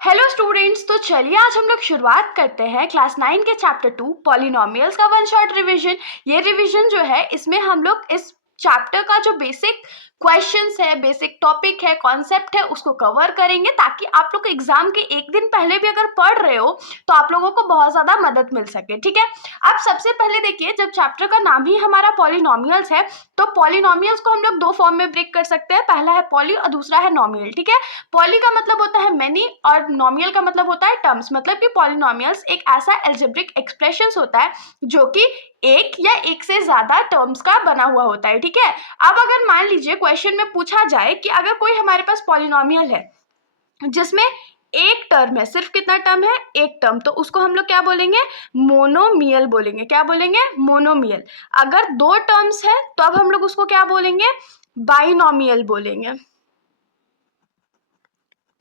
Hello students, तो चलिए आज हम लोग शुरुआत करते हैं क्लास 9 के चैप्टर 2 पॉलिनोमियल्स का वन शॉट रिवीजन। ये रिवीजन जो है इसमें हम लोग इस चैप्टर का जो बेसिक क्वेश्चंस है, बेसिक टॉपिक है, कॉन्सेप्ट है, उसको कवर करेंगे ताकि आप लोग एग्जाम के एक दिन पहले भी अगर पढ़ रहे हो तो आप लोगों को बहुत ज़्यादा मदद मिल सके। ठीक है, अब सबसे पहले देखिए, जब चैप्टर का नाम ही हमारा पॉलिनोमियल्स है तो पॉलिनोमियल्स को हम लोग दो फॉर्म में ब्रेक कर सकते हैं। पहला है पॉली और दूसरा है नॉमियल। ठीक है, पॉली का मतलब होता है मेनी और नॉमियल का मतलब होता है टर्म्स। मतलब कि पॉलिनोमियल्स एक ऐसा एल्जेब्रिक एक्सप्रेशंस होता है जो कि एक या एक से ज्यादा टर्म्स का बना हुआ होता है। ठीक है, अब अगर मान लीजिए क्वेश्चन में पूछा जाए कि अगर कोई हमारे पास पॉलिनोमियल है जिसमें एक टर्म है, सिर्फ कितना टर्म है, एक टर्म, तो उसको हम लोग क्या बोलेंगे, मोनोमियल बोलेंगे। क्या बोलेंगे, मोनोमियल। अगर दो टर्म्स है तो अब हम लोग उसको क्या बोलेंगे, बाइनोमियल बोलेंगे।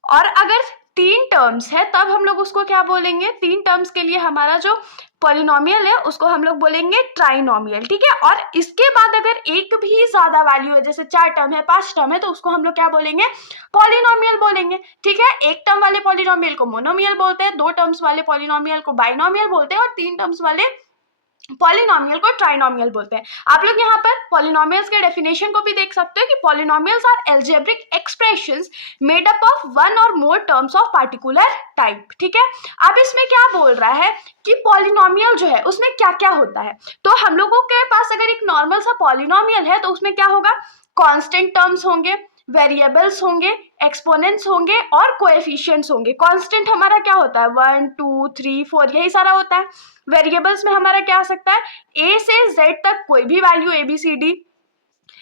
और अगर तीन टर्म्स है तब हम लोग उसको क्या बोलेंगे, तीन टर्म्स के लिए हमारा जो पॉलिनोमियल है उसको हम लोग बोलेंगे ट्राइनोमियल। ठीक है, और इसके बाद अगर एक भी ज्यादा वैल्यू है, जैसे 4 टर्म है, 5 टर्म है, तो उसको हम लोग क्या बोलेंगे, पॉलिनोमियल बोलेंगे। ठीक है, एक टर्म वाले पॉलिनोमियल को मोनोमियल बोलते हैं, दो टर्म्स वाले पॉलिनोमियल को बाइनोमियल बोलते हैं और तीन टर्म्स वाले पॉलिनोमियल को ट्राइनोमियल बोलते हैं। आप लोग यहाँ पर पॉलिनोमियल्स के डेफिनेशन को भी देख सकते हो कि polynomials are algebraic expressions made up of one और more terms of particular type. ठीक है, अब इसमें क्या बोल रहा है कि पॉलिनोमियल जो है उसमें क्या क्या होता है। तो हम लोगों के पास अगर एक नॉर्मल सा पॉलिनोमियल है तो उसमें क्या होगा, कांस्टेंट टर्म्स होंगे, वेरिएबल्स होंगे, एक्सपोनेंट्स होंगे और कोएफिशिएंट्स होंगे। कांस्टेंट हमारा क्या होता है, 1 2 3 4 यही सारा होता है। वेरिएबल्स में हमारा क्या आ सकता है, ए से जेड तक कोई भी value, A B C D.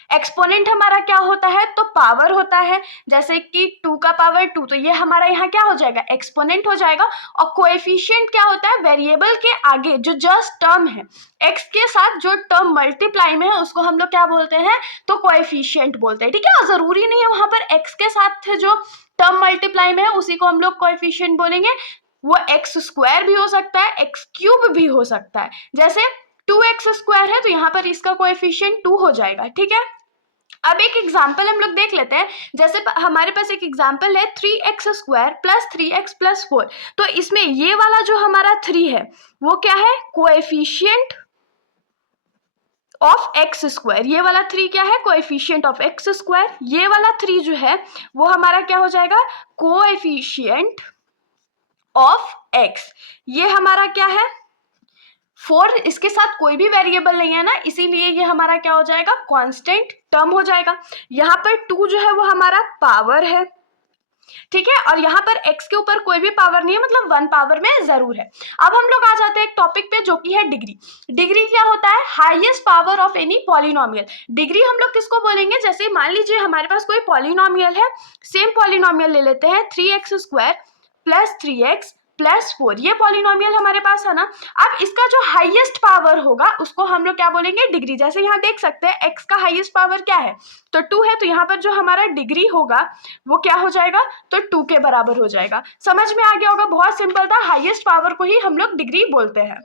Exponent हमारा क्या होता है, तो पावर होता है, जैसे कि 2 का पावर 2, तो ये हमारा यहाँ क्या हो जाएगा, एक्सपोनेंट हो जाएगा। और कोएफिशिएंट क्या होता है, वेरिएबल के आगे जो जस्ट टर्म है, एक्स के साथ जो टर्म मल्टीप्लाई में है उसको हम लोग क्या बोलते हैं, तो कोएफिशिएंट बोलते हैं। ठीक है, जरूरी नहीं है वहां पर एक्स के साथ जो टर्म मल्टीप्लाई में है उसी को हम लोग कोएफिशिएंट बोलेंगे। वो एक्स स्क्वायर भी हो सकता है, एक्स क्यूब भी हो सकता है। जैसे 2x स्क्वायर है तो यहाँ पर इसका कोएफिशिएंट 2 हो जाएगा। ठीक है, अब एक एग्जाम्पल हम लोग देख लेते हैं। जैसे हमारे पास एक एग्जाम्पल है 3x square plus 3x plus 4। तो इसमें ये वाला जो हमारा 3 है वो क्या है, कोएफिशिएंट ऑफ एक्स स्क्वायर। ये वाला 3 क्या है, कोएफिशिएंट ऑफ एक्स स्क्वायर। ये वाला 3 जो है वो हमारा क्या हो जाएगा, कोएफिशिएंट ऑफ एक्स। ये हमारा क्या है, 4, इसके साथ कोई भी वेरिएबल नहीं है ना, इसीलिए ये हमारा क्या हो जाएगा, कांस्टेंट टर्म हो जाएगा। यहाँ पर 2 जो है वो हमारा पावर है। ठीक है, और यहाँ पर x के ऊपर कोई भी पावर नहीं है, मतलब 1 पावर में जरूर है। अब हम लोग आ जाते हैं एक टॉपिक पे जो कि है डिग्री। डिग्री क्या होता है, highest power of any polynomial. Degree हम लोग किसको बोलेंगे, जैसे मान लीजिए हमारे पास कोई पॉलिनोमियल है, सेम पॉलिनोमियल ले लेते हैं, 3x square plus 3x plus 4। ये पॉलिनोमियल हमारे पास है ना। अब इसका जो हाईएस्ट पावर होगा उसको हम लोग क्या बोलेंगे, डिग्री। जैसे यहाँ देख सकते हैं x का हाईएस्ट पावर क्या है, तो 2 है, तो यहाँ पर जो हमारा डिग्री होगा वो क्या हो जाएगा, तो 2 के बराबर हो जाएगा। समझ में आ गया होगा, बहुत सिंपल था, हाईएस्ट पावर को ही हम लोग डिग्री बोलते हैं।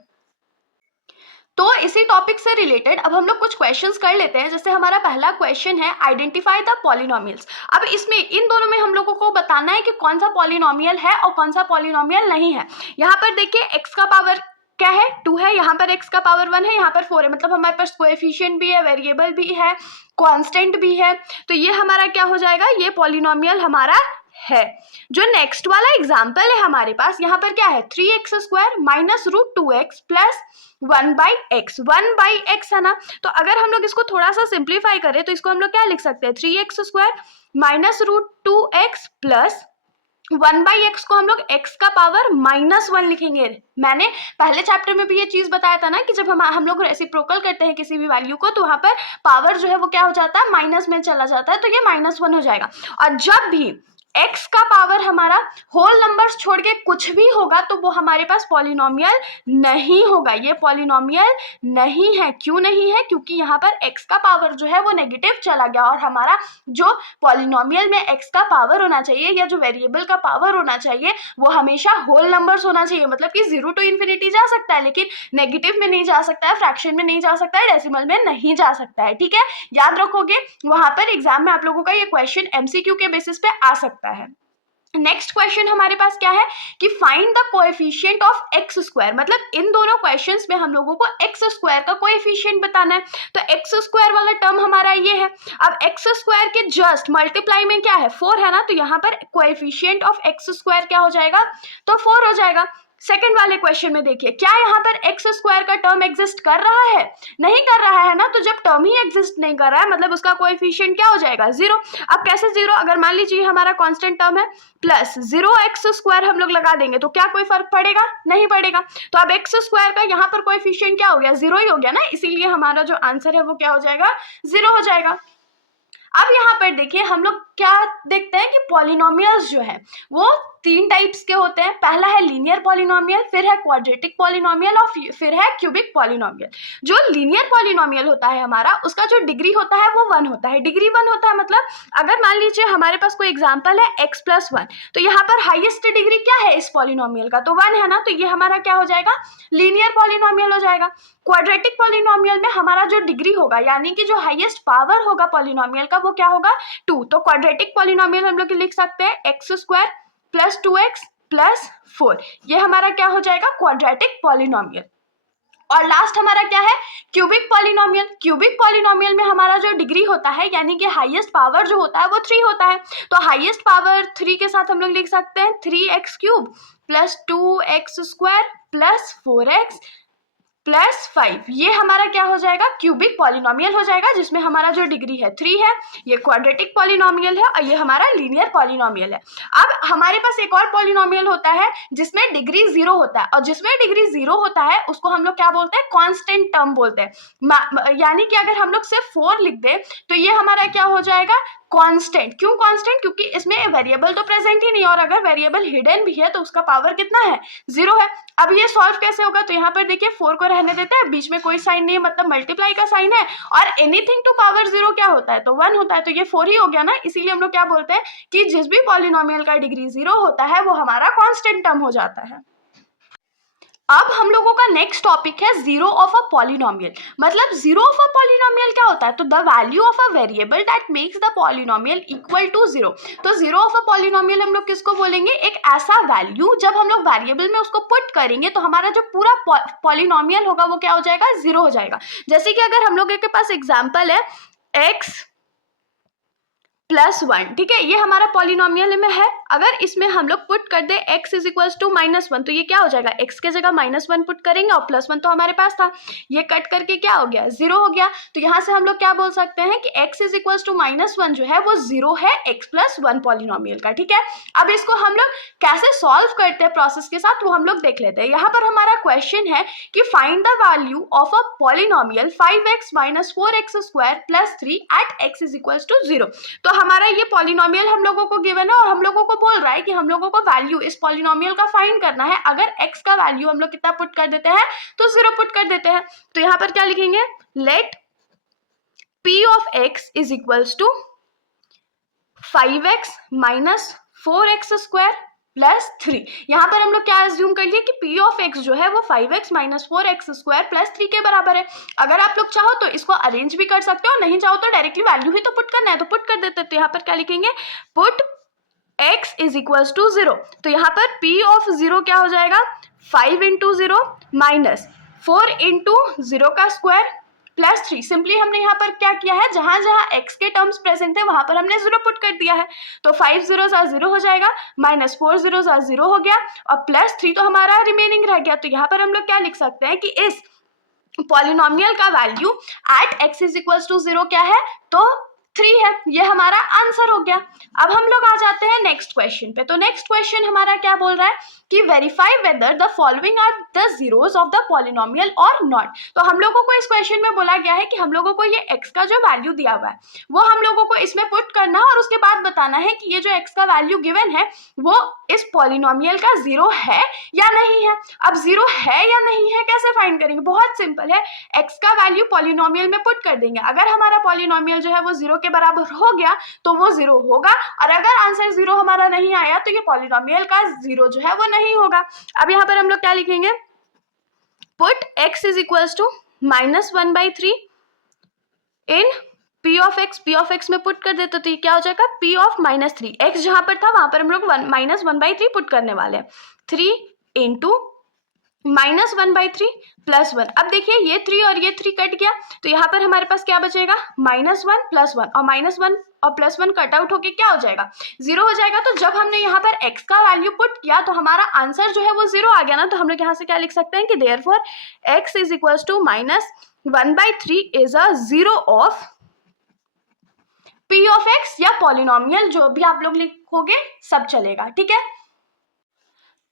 तो इसी टॉपिक से रिलेटेड अब हम लोग कुछ क्वेश्चंस कर लेते हैं। जैसे हमारा पहला क्वेश्चन है, आइडेंटिफाई द पॉलिनोमियल्स। अब इसमें इन दोनों में हम लोगों को बताना है कि कौन सा पॉलिनोमियल है और कौन सा पॉलिनोमियल नहीं है। यहाँ पर देखिए x का पावर क्या है, 2 है, यहाँ पर x का पावर 1 है, यहाँ पर 4 है, मतलब हमारे पास कोएफिशिएंट भी है, वेरिएबल भी है, कांस्टेंट भी है। तो ये हमारा क्या हो जाएगा, ये पॉलिनोमियल हमारा है। जो नेक्स्ट वाला एग्जाम्पल है हमारे पास, यहाँ पर क्या है, 3x square minus root 2x plus 1/x। 1/x है ना, तो अगर हम लोग इसको थोड़ा सा सिंप्लीफाई करें तो इसको हम लोग क्या लिख सकते हैं, 3x square minus root 2x plus 1/x को हम लोग x का पावर -1 लिखेंगे। मैंने पहले चैप्टर में भी ये चीज बताया था ना कि जब हम लोग रेसिप्रोकल करते हैं किसी भी वैल्यू को तो वहां पर पावर जो है वो क्या हो जाता है, माइनस में चला जाता है, तो ये -1 हो जाएगा। और जब भी x का पावर हमारा होल नंबर्स छोड़ के कुछ भी होगा तो वो हमारे पास पॉलिनोमियल नहीं होगा, ये पॉलिनोमियल नहीं है। क्यों नहीं है, क्योंकि यहाँ पर x का पावर जो है वो नेगेटिव चला गया और हमारा जो पॉलिनोमियल में x का पावर होना चाहिए या जो वेरिएबल का पावर होना चाहिए वो हमेशा होल नंबर्स होना चाहिए। मतलब कि 0 to इन्फिनिटी जा सकता है लेकिन नेगेटिव में नहीं जा सकता है, फ्रैक्शन में नहीं जा सकता है, डेसिमल में नहीं जा सकता है। ठीक है, याद रखोगे, वहां पर एग्जाम में आप लोगों का ये क्वेश्चन MCQ के बेसिस पे आ सकता है। नेक्स्ट क्वेश्चन हमारे पास क्या है कि find the coefficient of x square, मतलब इन दोनों क्वेश्चंस में हम लोगों को एक्स स्क्वायर का कोएफिशिएंट बताना है। तो एक्स स्क्वायर वाला टर्म हमारा ये है। अब एक्स स्क्वायर के जस्ट मल्टीप्लाई में क्या है 4 है ना, तो यहाँ पर कोएफिशिएंट ऑफ एक्स स्क्वायर क्या हो जाएगा, तो 4 हो जाएगा। सेकंड वाले क्वेश्चन में देखिए क्या यहाँ पर एक्स स्क्वायर का टर्म एग्जिस्ट कर रहा है, नहीं कर रहा है ना, तो जब टर्म ही एग्जिस्ट नहीं कर रहा है मतलब उसका कोएफिशिएंट क्या हो जाएगा 0। अब कैसे 0, अगर मान लीजिए हमारा कांस्टेंट टर्म है प्लस 0x² हम लोग लगा देंगे तो क्या कोई फर्क पड़ेगा, नहीं पड़ेगा। तो अब एक्स स्क्वायर का यहाँ पर कोएफिशिएंट क्या हो गया 0 ही हो गया ना, इसीलिए हमारा जो आंसर है वो क्या हो जाएगा 0 हो जाएगा। अब यहाँ पर देखिए हम लोग क्या देखते हैं कि पॉलिनोमियल्स जो है वो 3 टाइप्स के होते हैं। पहला है लीनियर पॉलिनोमियल, फिर है क्वाड्रेटिक पॉलिनोमियल और फिर है क्यूबिक पॉलिनोमियल। जो लीनियर पॉलिनोमियल होता है हमारा, उसका जो डिग्री होता है वो 1 होता है। डिग्री 1 होता है मतलब अगर मान लीजिए हमारे पास कोई एग्जांपल है x+1, तो यहाँ पर हाईएस्ट डिग्री क्या है इस पॉलिनोमियल का, तो 1 है ना, तो ये हमारा क्या हो जाएगा लीनियर पॉलिनोमियल हो जाएगा। क्वाड्रेटिक पॉलिनोमियल में हमारा जो डिग्री होगा यानी कि जो हाईएस्ट पावर होगा पॉलिनोमियल का वो क्या होगा 2। तो क्वाड्रेटिक पॉलिनोमियल हम लोग लिख सकते हैं x² + 2x + 4, ये हमारा क्या हो जाएगा क्वाड्रेटिक पॉलिनोमियल। और लास्ट हमारा क्या है क्यूबिक पॉलिनोमियल। क्यूबिक पॉलिनोमियल में हमारा जो डिग्री होता है यानी कि हाईएस्ट पावर जो होता है वो 3 होता है। तो हाईएस्ट पावर 3 के साथ हम लोग लिख सकते हैं 3x³ + 2x² + 4x + 5, ये हमारा क्या हो जाएगा क्यूबिक पॉलिनोमियल हो जाएगा, जिसमें हमारा जो डिग्री है 3 है। ये क्वाड्रेटिक पॉलिनोमियल है और ये हमारा लीनियर पॉलिनोमियल है। अब हमारे पास एक और पॉलिनोमियल होता है जिसमें डिग्री 0 होता है, और जिसमें डिग्री 0 होता है उसको हम लोग क्या बोलते हैं कांस्टेंट टर्म बोलते हैं। यानी कि अगर हम लोग सिर्फ 4 लिख दें तो ये हमारा क्या हो जाएगा कांस्टेंट। क्यों कांस्टेंट, क्योंकि इसमें वेरिएबल तो प्रेजेंट ही नहीं, और अगर वेरिएबल हिडन भी है तो उसका पावर कितना है 0 है। अब ये सॉल्व कैसे होगा, तो यहाँ पर देखिए 4 को रहने देते हैं, बीच में कोई साइन नहीं है मतलब मल्टीप्लाई का साइन है, और एनीथिंग टू पावर 0 क्या होता है तो 1 होता है, तो ये 4 ही हो गया ना। इसीलिए हम लोग क्या बोलते हैं कि जिस भी पॉलिनोमियल का डिग्री 0 होता है वो हमारा कांस्टेंट टर्म हो जाता है। अब हम लोगों का नेक्स्ट टॉपिक है जीरो ऑफ अ पॉलिनोमियल। मतलब जीरो ऑफ अ पॉलिनोमियल क्या होता है, तो the value of a variable that makes the polynomial equal to 0। तो जीरो ऑफ अ पॉलिनोमियल हम लोग किसको बोलेंगे, एक ऐसा वैल्यू जब हम लोग वेरिएबल में उसको पुट करेंगे तो हमारा जो पूरा पॉलिनोमियल होगा वो क्या हो जाएगा 0 हो जाएगा। जैसे कि अगर हम लोग के पास एग्जाम्पल है x +1, ठीक है, ये हमारा पॉलिनोमियल में है। अगर इसमें हम लोग पुट कर दे x = -1, तो ये क्या हो जाएगा x के जगह -1 पुट करेंगे और +1 तो हमारे पास था, ये कट करके क्या हो गया 0 हो गया। तो यहाँ से हम लोग क्या बोल सकते हैं कि x = -1 जो है वो 0 है x+1 पॉलिनोमियल का। ठीक है, अब इसको हम लोग कैसे सॉल्व करते हैं प्रोसेस के साथ वो हम लोग देख लेते हैं। यहाँ पर हमारा क्वेश्चन है कि find the value of a polynomial 5x - 4x² + 3 at x = 0। तो हमारा ये पॉलिनोमियल हम लोगों को गिवन है और हम लोगों को बोल रहा है कि हम लोगों को वैल्यू इस पॉलिनोमियल का फाइंड करना है। अगर x का वैल्यू हम लोग कितना पुट कर देते हैं तो 0 पुट कर देते हैं। तो यहाँ पर क्या लिखेंगे, let p of x is equals to 5x - 4x² + 3। यहाँ पर हम लोग क्या एज्यूम कर लिए कि p of x जो है वो 5x - 4x² + 3 के बराबर है। अगर आप लोग चाहो तो इसको अरेंज भी कर सकते हो, नहीं चाहो तो डायरेक्टली वैल्यू ही तो पुट करना है तो पुट कर देते। तो यहाँ पर क्या लिखेंगे, पुट x = 0। तो यहाँ पर p of 0 क्या हो जाएगा 5 × 0 - 4 × 0 का स्क्वायर + 3। सिंपली हमने यहाँ पर क्या किया है, जहां जहां x के टर्म्स प्रेजेंट है वहां पर हमने 0 पुट कर दिया है। तो 5 0s 0 हो जाएगा, -4 0s 0 हो गया और +3 तो हमारा रिमेनिंग रह गया। तो यहाँ पर हम लोग क्या लिख सकते हैं कि इस पॉलिनोमियल का वैल्यू एट x = 0 क्या है, तो 3 है। ये हमारा आंसर हो गया। अब हम लोग आ जाते हैं नेक्स्ट क्वेश्चन पे। तो नेक्स्ट क्वेश्चन हमारा क्या बोल रहा है कि verify whether the following are the zeros of the polynomial और नॉट। तो हम लोगों को इस क्वेश्चन में बोला गया है कि हम लोगों को ये x का जो वैल्यू दिया हुआ है वो हम लोगों को इसमें पुट करना है और उसके बाद बताना है कि ये जो x का वैल्यू गिवन है वो इस पॉलिनोमियल का 0 है या नहीं है। अब 0 है या नहीं है कैसे फाइंड करेंगे, बहुत सिंपल है, x का वैल्यू पॉलिनोमियल में पुट कर देंगे। अगर हमारा पॉलिनोमियल जो है वो 0 के बराबर हो गया तो वो 0 होगा, और अगर आंसर 0 हमारा नहीं आया तो ये पॉलिनोमियल का 0 जो है वो नहीं होगा। अब यहाँ पर हम लोग क्या लिखेंगे, put x = -1/3 in P of x में पुट कर देते तो ये क्या हो जाएगा पी ऑफ -3। एक्स जहां पर था वहां पर हम लोग -1/3 पुट करने वाले हैं। 3 इंटू -1/3 +1। अब देखिए ये 3 और ये 3 कट गया तो यहाँ पर हमारे पास क्या बचेगा -1 +1 और -1 और +1 कट आउट होके क्या हो जाएगा 0 हो जाएगा। तो जब हमने यहाँ पर x का वैल्यू पुट किया तो हमारा आंसर जो है वो 0 आ गया ना। तो हम लोग यहाँ से क्या लिख सकते हैं कि therefore x is equals to -1/3 is a 0 of p of x या पॉलिनोमियल, जो भी आप लोग लिखोगे सब चलेगा, ठीक है।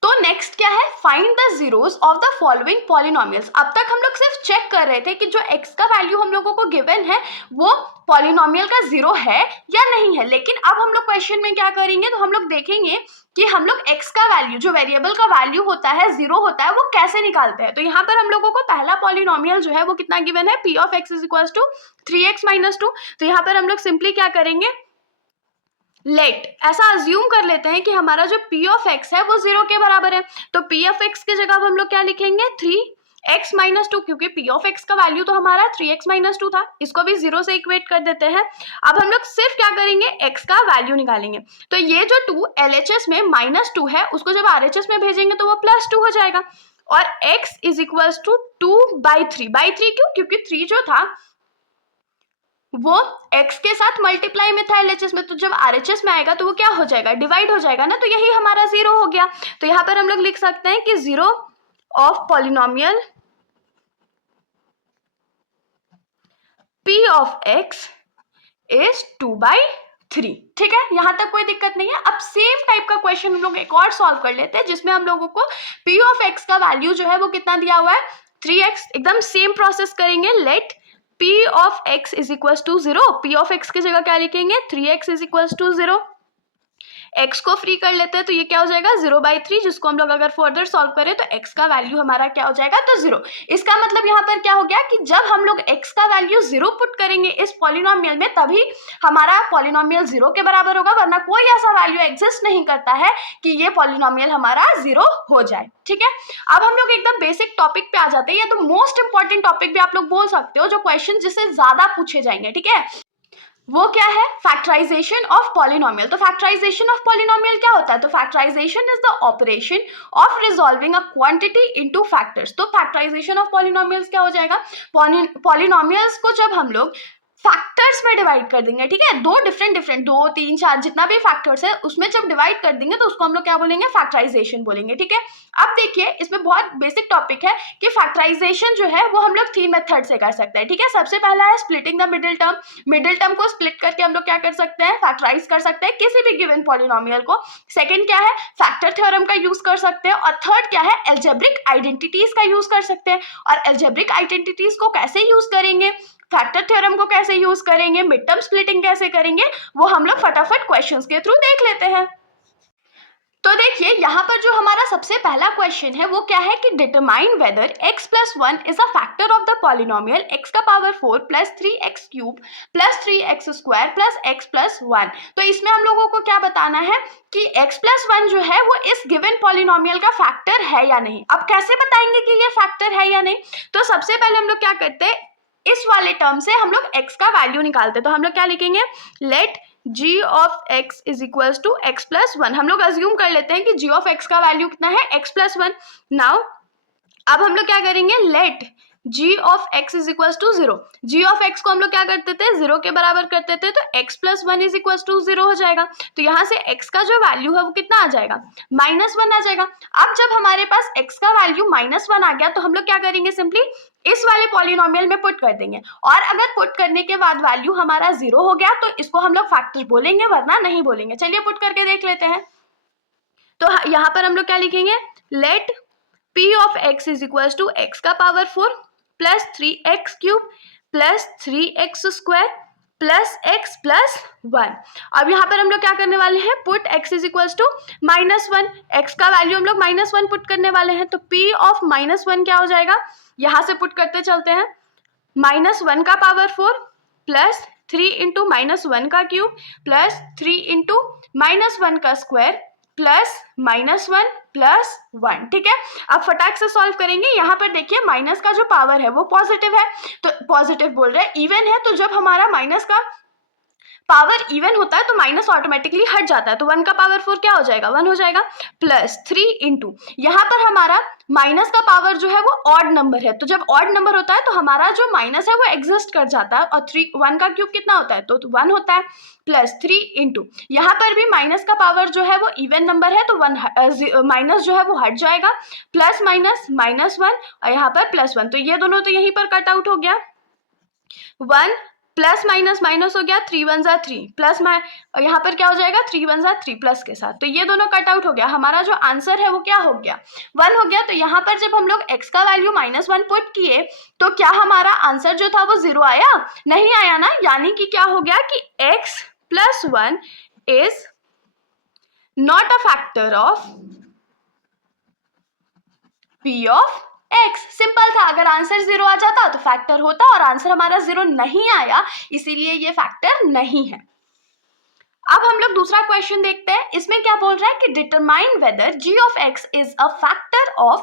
तो नेक्स्ट क्या है, find the zeros of the following polynomials. अब तक हम लोग सिर्फ चेक कर रहे थे कि जो x का वैल्यू हम लोगों को गिवन है वो पॉलिनोमियल का 0 है या नहीं है, लेकिन अब हम लोग क्वेश्चन में क्या करेंगे तो हम लोग देखेंगे कि हम लोग x का वैल्यू, जो वेरिएबल का वैल्यू होता है 0 होता है, वो कैसे निकालते हैं। तो यहाँ पर हम लोगों को पहला पॉलिनोमियल जो है वो कितना गिवन है, p of x is equals to 3x - 2। तो यहाँ पर हम लोग सिंपली क्या करेंगे, लेट ऐसा अज्यूम कर लेते हैं कि हमारा जो p ऑफ x है वो 0 के बराबर है। तो p ऑफ x की जगह हम लोग क्या लिखेंगे 3x - 2, क्योंकि p ऑफ x का वैल्यू तो हमारा 3x - 2 था, इसको भी 0 से इक्वेट कर देते हैं। अब हम लोग सिर्फ क्या करेंगे x का वैल्यू निकालेंगे। तो ये जो 2 LHS में -2 है उसको जब RHS में भेजेंगे तो वो +2 हो जाएगा और x इज इक्वल्स टू 2/3 क्यों, क्योंकि 3 जो था वो x के साथ मल्टीप्लाई में था LHS में, तो जब RHS में आएगा तो वो क्या हो जाएगा, डिवाइड हो जाएगा ना। तो यही हमारा 0 हो गया। तो यहाँ पर हम लोग लिख सकते हैं कि 0 of polynomial p of x is 2/3। ठीक है, यहाँ तक कोई दिक्कत नहीं है। अब सेम टाइप का क्वेश्चन हम लोग एक और सॉल्व कर लेते हैं जिसमें हम लोगों को p ऑफ x का वैल्यू जो है वो कितना दिया हुआ है 3x। एकदम सेम प्रोसेस करेंगे। Let p of x is equals to 0। p of x की जगह क्या लिखेंगे 3x is equals to 0। x को फ्री कर लेते हैं तो ये क्या हो जाएगा 0/3, जिसको हम लोग अगर फर्दर सॉल्व करें तो x का वैल्यू हमारा क्या हो जाएगा तो 0। इसका मतलब यहाँ पर क्या हो गया कि जब हम लोग x का वैल्यू 0 पुट करेंगे इस पॉलिनोमियल में तभी हमारा पॉलिनोमियल 0 के बराबर होगा, वरना कोई ऐसा वैल्यू एग्जिस्ट नहीं करता है कि ये पॉलिनोमियल हमारा 0 हो जाए। ठीक है, अब हम लोग एकदम बेसिक टॉपिक पे आ जाते हैं। ये तो मोस्ट इंपॉर्टेंट टॉपिक भी आप लोग बोल सकते हो, जो क्वेश्चन जिससे ज्यादा पूछे जाएंगे। ठीक है, वो क्या है, फैक्टराइजेशन ऑफ पॉलिनोमियल। तो फैक्टराइजेशन ऑफ पॉलिनोमियल क्या होता है, तो factorization is the operation of resolving a quantity into factors. तो फैक्टराइजेशन ऑफ पॉलिनोमियल्स क्या हो जाएगा, पॉलिनोमियल्स को जब हम लोग फैक्टर्स में डिवाइड कर देंगे, ठीक है, दो डिफरेंट 2, 3, 4 जितना भी फैक्टर्स है उसमें जब डिवाइड कर देंगे तो उसको हम लोग क्या बोलेंगे, फैक्टराइजेशन बोलेंगे। ठीक है, अब देखिए इसमें बहुत बेसिक टॉपिक है कि फैक्टराइजेशन जो है वो हम लोग 3 मेथड से कर सकते हैं। ठीक है, सबसे पहला है splitting the middle term. Middle term को स्प्लिट करके हम लोग क्या कर सकते हैं, फैक्टराइज कर सकते हैं किसी भी गिवन पॉलिनोमियल को। सेकंड क्या है, फैक्टर थ्योरम का यूज कर सकते हैं। और थर्ड क्या है, अलजेब्रिक आइडेंटिटीज का यूज कर सकते हैं। और अलजेब्रिक आइडेंटिटीज को कैसे यूज करेंगे, फैक्टर थ्योरम को कैसे यूज करेंगे, मिड टर्म स्प्लिटिंग कैसे करेंगे, वो हम लोग फटाफट क्वेश्चंस के थ्रू देख लेते हैं। तो देखिए यहाँ पर जो हमारा सबसे पहला क्वेश्चन है वो क्या है कि determine whether x + 1 is a factor of the polynomial x का पावर 4 + 3x³ + 3x² + x + 1। तो इसमें हम लोगों को क्या बताना है कि x + 1 जो है वो इस गिवन पॉलिनोमियल का फैक्टर है या नहीं। अब कैसे बताएंगे कि ये फैक्टर है या नहीं, तो सबसे पहले हम लोग क्या करते हैं, इस वाले टर्म से हम लोग x का वैल्यू निकालते हैं। तो हम लोग क्या लिखेंगे, let g of x is equals to x + 1। हम लोग अज्यूम कर लेते हैं कि g ऑफ x का वैल्यू कितना है x + 1। नाउ अब हम लोग क्या करेंगे, let g of x is equals to 0। g of x को हम लोग क्या करते थे, 0 के बराबर करते थे, तो x + 1 इज इक्वल्स टू 0 हो जाएगा। तो यहाँ से x का जो वैल्यू है वो कितना आ जाएगा, -1 आ जाएगा। अब जब हमारे पास x का वैल्यू -1 आ गया तो हम लोग क्या करेंगे, सिंपली इस वाले पॉलिनोमियल में पुट कर देंगे। और अगर पुट करने के बाद वैल्यू हमारा 0 हो गया तो इसको हम लोग फैक्टर बोलेंगे, वरना नहीं बोलेंगे। चलिए पुट करके देख लेते हैं। तो यहाँ पर हम लोग क्या लिखेंगे, let p of x is equals to x का पावर 4 + 3x³ + 3x² + x + 1। अब यहाँ पर हम लोग क्या करने वाले हैं, put x is equals to -1, x का वैल्यू हम लोग -1 पुट करने वाले हैं। तो p ऑफ -1 क्या हो जाएगा, यहाँ से पुट करते चलते हैं, -1 का पावर 4 + 3 × -1 का क्यूब + 3 × -1 का स्क्वायर प्लस -1 प्लस 1, ठीक है। अब फटाक से सॉल्व करेंगे। यहाँ पर देखिए माइनस का जो पावर है वो पॉजिटिव है, तो पॉजिटिव बोल रहे हैं, इवन है, तो जब हमारा माइनस का पावर इवन होता है तो माइनस ऑटोमेटिकली हट जाता है, तो 1 का पावर 4 क्या हो जाएगा, 1 हो जाएगा। प्लस 3 इंटू, यहाँ पर हमारा माइनस का पावर जो है वो ऑड नंबर है, तो जब ऑड नंबर होता है तो हमारा जो माइनस है वो एग्जिस्ट कर जाता है, और 1 का क्यूब कितना होता है, तो 1 होता है। प्लस 3 इंटू, यहाँ पर भी माइनस का पावर जो है वो इवन नंबर है, तो माइनस जो है वो हट जाएगा, प्लस माइनस -1 और यहाँ पर +1, तो ये दोनों तो यहीं पर कट आउट हो गया। 1 प्लस माइनस माइनस हो गया, 3 1 जा 3 प्लस यहाँ पर क्या हो जाएगा, 3 1 जा 3 प्लस के साथ, तो ये दोनों कट आउट हो गया। हमारा जो आंसर है वो क्या हो गया, 1 हो गया। तो यहाँ पर जब हम लोग x का वैल्यू -1 पुट किए तो क्या हमारा आंसर जो था वो 0 आया, नहीं आया ना, यानी कि क्या हो गया कि x + 1 is not a factor of p of x। Simple था, अगर आंसर 0 आ जाता तो फैक्टर होता, और आंसर हमारा 0 नहीं आया, इसीलिए ये फैक्टर नहीं है। अब हम लोग दूसरा क्वेश्चन देखते हैं। इसमें क्या बोल रहा है कि determine whether g of x is a factor of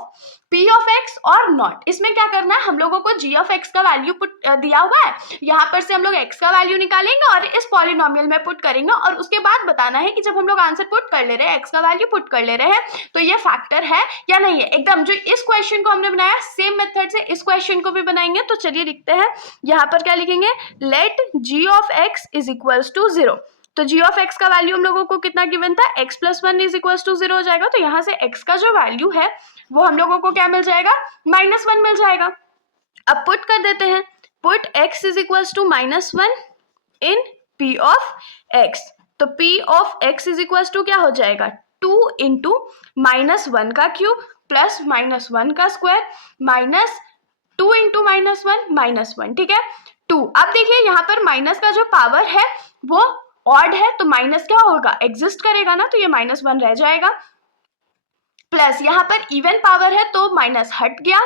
p of x और नॉट। इसमें क्या करना है, हम लोगों को g ऑफ x का वैल्यू पुट दिया हुआ है, यहाँ पर से हम लोग x का वैल्यू निकालेंगे और इस पॉलिनोमियल में पुट करेंगे, और उसके बाद बताना है कि जब हम लोग आंसर पुट कर ले रहे हैं, x का वैल्यू पुट कर ले रहे हैं, तो ये फैक्टर है या नहीं है। एकदम जो इस क्वेश्चन को हमने बनाया सेम मेथड से इस क्वेश्चन को भी बनाएंगे। तो चलिए लिखते हैं, यहाँ पर क्या लिखेंगे, let g of x is equals to 0। तो g ऑफ x का वैल्यू हम लोगों को कितना गिवन था, x + 1 इज इक्वल्स टू 0 हो जाएगा, तो यहाँ से x का जो वैल्यू है वो हम लोगों को क्या मिल जाएगा, -1 मिल जाएगा। अब पुट कर देते हैं, put x is equals to -1 in p of x, तो p of x is equals to क्या हो जाएगा, 2 इंटू -1 का क्यूब प्लस -1 का स्क्वायर माइनस 2 इंटू -1 ठीक है 2। अब देखिए यहाँ पर माइनस का जो पावर है वो ऑड है, तो माइनस क्या होगा, एग्जिस्ट करेगा ना, तो ये -1 रह जाएगा। प्लस यहाँ पर इवन पावर है तो माइनस हट गया,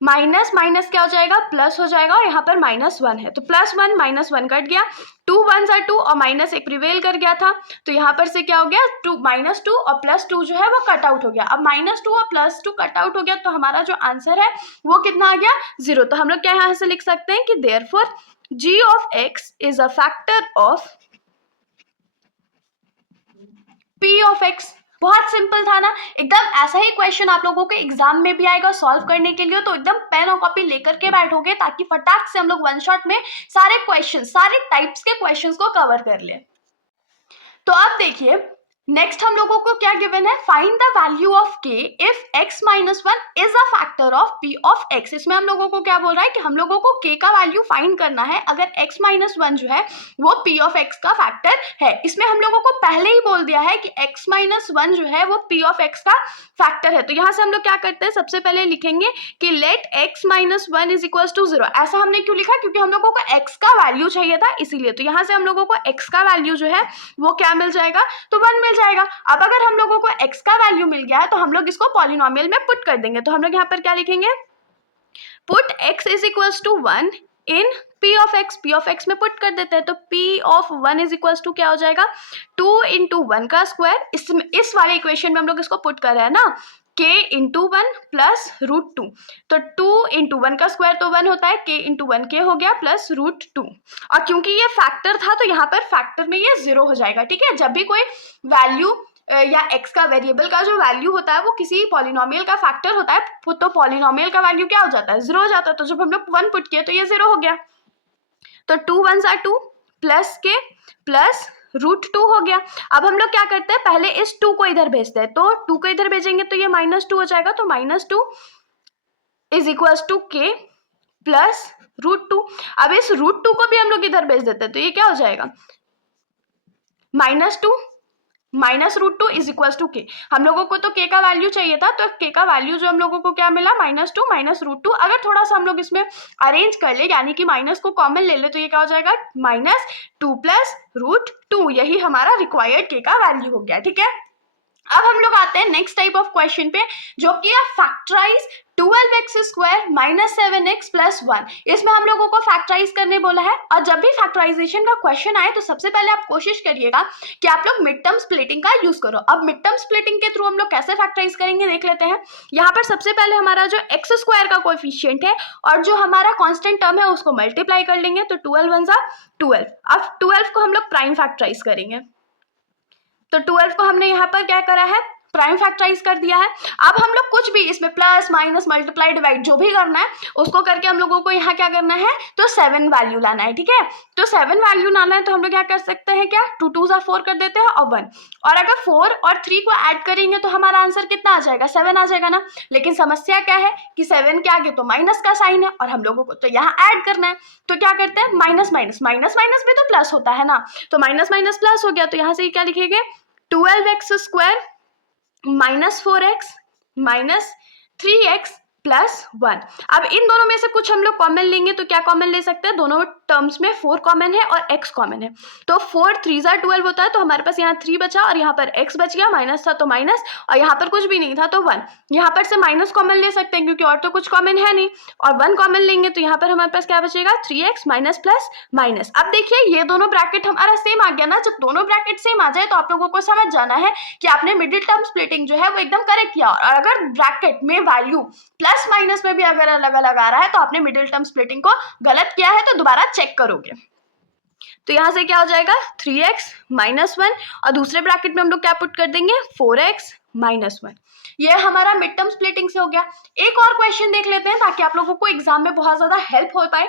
माइनस माइनस क्या हो जाएगा, प्लस हो जाएगा, और यहाँ पर -1 है, तो +1 -1 कट गया, 2 1 जा 2 और माइनस एक प्रिवेल कर गया था, तो यहाँ पर से क्या हो गया, -2 और +2 जो है वो कट आउट हो गया। अब -2 और +2 कट आउट हो गया, तो हमारा जो आंसर है वो कितना आ गया, 0। तो हम लोग क्या यहाँ से लिख सकते हैं कि therefore g of x is a factor of p of x। बहुत सिंपल था ना, एकदम ऐसा ही क्वेश्चन आप लोगों के एग्जाम में भी आएगा सॉल्व करने के लिए, तो एकदम पेन और कॉपी लेकर के बैठोगे ताकि फटाक से हम लोग वन शॉट में सारे क्वेश्चन, सारे टाइप्स के क्वेश्चंस को कवर कर ले। तो अब देखिए नेक्स्ट हम लोगों को क्या गिवन है, find the value of k if x - 1 is a factor of p of x। इसमें हम लोगों को क्या बोल रहा है कि हम लोगों को k का वैल्यू फाइंड करना है अगर x - 1 जो है वो p ऑफ x का फैक्टर है। इसमें हम लोगों को पहले ही बोल दिया है कि x - 1 जो है वो p ऑफ x का फैक्टर है। तो यहाँ से हम लोग क्या करते हैं, सबसे पहले लिखेंगे कि let x - 1 is equals to 0। ऐसा हमने क्यों लिखा, क्योंकि हम लोगों को x का वैल्यू चाहिए था, इसीलिए। तो यहाँ से हम लोगों को x का वैल्यू जो है वो क्या मिल जाएगा, तो 1 मिल जाएगा। अब अगर हम लोगों को x का वैल्यू मिल गया है तो हम लोग इसको पॉलिनोमियल में पुट कर देंगे। तो हम लोग यहाँ पर क्या लिखेंगे, put x is equals to 1 in p of x, p of x में पुट कर देते हैं, तो p of 1 is equals to क्या हो जाएगा, 2 इंटू 1 का स्क्वायर। इस वाले इक्वेशन में हम लोग इसको पुट कर रहे हैं ना, k इंटू 1 प्लस √2, तो 2 इंटू 1 का स्क्वायर तो 1 होता है, k इंटू 1 k हो गया प्लस √2। और क्योंकि ये फैक्टर था तो यहाँ पर फैक्टर में ये 0 हो जाएगा, ठीक है। जब भी कोई वैल्यू या x का वेरिएबल का जो वैल्यू होता है वो किसी पॉलिनोमियल का फैक्टर होता है, तो पॉलिनोमियल का वैल्यू क्या हो जाता है, 0 हो जाता है। तो जब हम लोग 1 पुट किए तो ये 0 हो गया, तो 2 1 जा 2 प्लस के प्लस √2 हो गया। अब हम लोग क्या करते हैं, पहले इस 2 को इधर भेजते हैं, तो 2 को इधर भेजेंगे तो ये -2 हो जाएगा, तो -2 is equals to k plus √2। अब इस √2 को भी हम लोग इधर भेज देते हैं, तो ये क्या हो जाएगा, -2 minus √2 is equals to k। हम लोगों को तो k का वैल्यू चाहिए था, तो k का वैल्यू जो हम लोगों को क्या मिला, -2 माइनस √2। अगर थोड़ा सा हम लोग इसमें अरेंज कर ले, यानी कि माइनस को कॉमन ले ले, तो ये क्या हो जाएगा, -2 प्लस √2। यही हमारा रिक्वायर्ड k का वैल्यू हो गया, ठीक है। अब हम लोग आते आते हैं नेक्स्ट टाइप ऑफ क्वेश्चन पे, जो कि है factorise 12x² minus 7x plus 1। इसमें हम लोगों को फैक्टराइज करने बोला है। और जब भी फैक्टराइजेशन का क्वेश्चन आए तो सबसे पहले आप कोशिश करिएगा कि आप लोग मिड टर्म स्प्लिटिंग का यूज करो। अब मिड टर्म स्प्लिटिंग के थ्रू हम लोग कैसे फैक्टराइज करेंगे देख लेते हैं। यहाँ पर सबसे पहले हमारा जो x² का कोएफिशिएंट है और जो हमारा कांस्टेंट टर्म है उसको मल्टीप्लाई कर लेंगे, तो 12 × 12। अब 12 को हम लोग प्राइम फैक्टराइज करेंगे, तो 12 को हमने यहाँ पर क्या करा है, प्राइम फैक्टराइज कर दिया है। अब हम लोग कुछ भी इसमें प्लस माइनस मल्टीप्लाई डिवाइड जो भी करना है उसको करके हम लोगों को यहाँ क्या करना है, तो 7 वैल्यू लाना है। ठीक है, तो 7 वैल्यू लाना है तो हम लोग क्या कर सकते हैं, क्या 2 2 4 कर देते हैं और 1। और अगर 4 और 3 को ऐड करेंगे तो हमारा आंसर कितना आ जाएगा, 7 आ जाएगा ना। लेकिन समस्या क्या है कि 7 के आगे तो माइनस का साइन है और हम लोगों को तो यहाँ ऐड करना है, तो क्या करते हैं माइनस माइनस माइनस माइनस भी तो प्लस होता है ना, तो माइनस माइनस प्लस हो गया। तो यहाँ से क्या लिखेंगे, 12x² minus 4x minus 3x plus 1। अब इन दोनों में से कुछ हम लोग कॉमन लेंगे, तो क्या कॉमन ले सकते हैं, दोनों टर्म्स में 4 कॉमन है और x कॉमन है, तो 4 3 12 होता है, तो हमारे पास यहाँ 3 बचा और यहाँ पर x बच गया, माइनस था तो माइनस और यहाँ पर कुछ भी नहीं था तो 1। यहाँ पर से माइनस कॉमन ले सकते हैं क्योंकि और तो कुछ कॉमन है नहीं, और 1 कॉमन लेंगे तो यहाँ पर हमारे पास क्या बचेगा, 3x माइनस प्लस माइनस। अब देखिए ये दोनों ब्रैकेट हमारा सेम आ गया ना। जब दोनों ब्रैकेट सेम आ जाए तो आप लोगों को समझ जाना है कि आपने मिडिल टर्म स्प्लिटिंग जो है वो एकदम करेक्ट किया। और अगर ब्रैकेट में वैल्यू प्लस माइनस में भी अगर अलग अलग आ रहा है तो आपने मिडिल टर्म स्प्लिटिंग को गलत किया है, तो दोबारा चेक करोगे। तो यहां से क्या हो जाएगा, 3x माइनस 1 और दूसरे ब्रैकेट में हम लोग क्या पुट कर देंगे, 4x माइनस 1। ये हमारा मिड टर्म स्प्लिटिंग से हो गया। एक और क्वेश्चन देख लेते हैं ताकि आप लोगों को एग्जाम में बहुत ज्यादा हेल्प हो पाए।